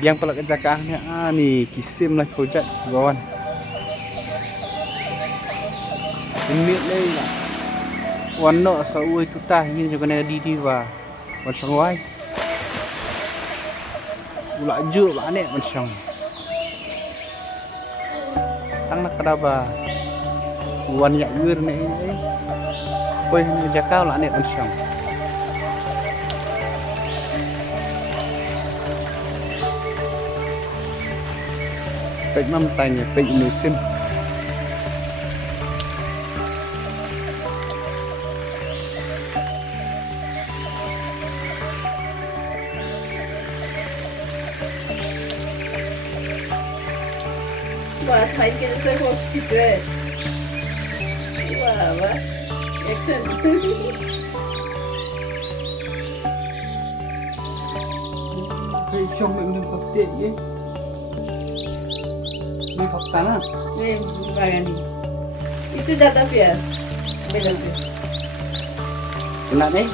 Biang pala kejakahnya nih kisim lah project kawan. Ini đây là quán nợ sau ui chúng ta nhưng cho cái này đi đi và sang ngoài lại dựa bạn này bên trong tăng nak kadaba wan ya ur này oi này jakau lah này bên trong spek mam tanya spek musim Wah, saya kira saya mau kerja. Wah, action. Phải xong mình đừng có tiện ấy đi học tán à Ini bagani. Isu data pia. Beda sih. kena nih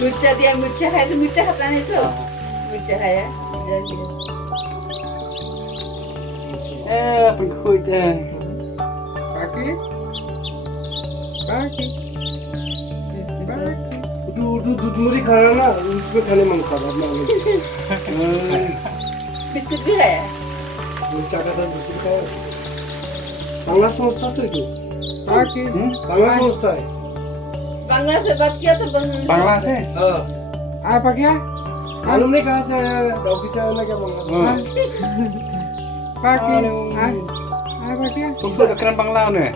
Murca dia murca hai tu murca hatan itu. Murca hai ya. Jadi. berikut deh Kaki. Kaki. दूध मुरी खाना ना उसमें खाने मन खा रहा Biskut भी है. मिर्चा का साथ बिस्कुट खाओ बांग्ला समझता तो itu Kaki. बांग्ला समझता है Bangla से बात किया तो बंगला. Bangladesh Apa क्या? मालूम नहीं कहाँ से आया डॉगी से आया ना क्या बांग्ला समझता Kaki. Apa क्या? Sumpah udah keren Bangla nih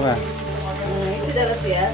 wah Isu data pia.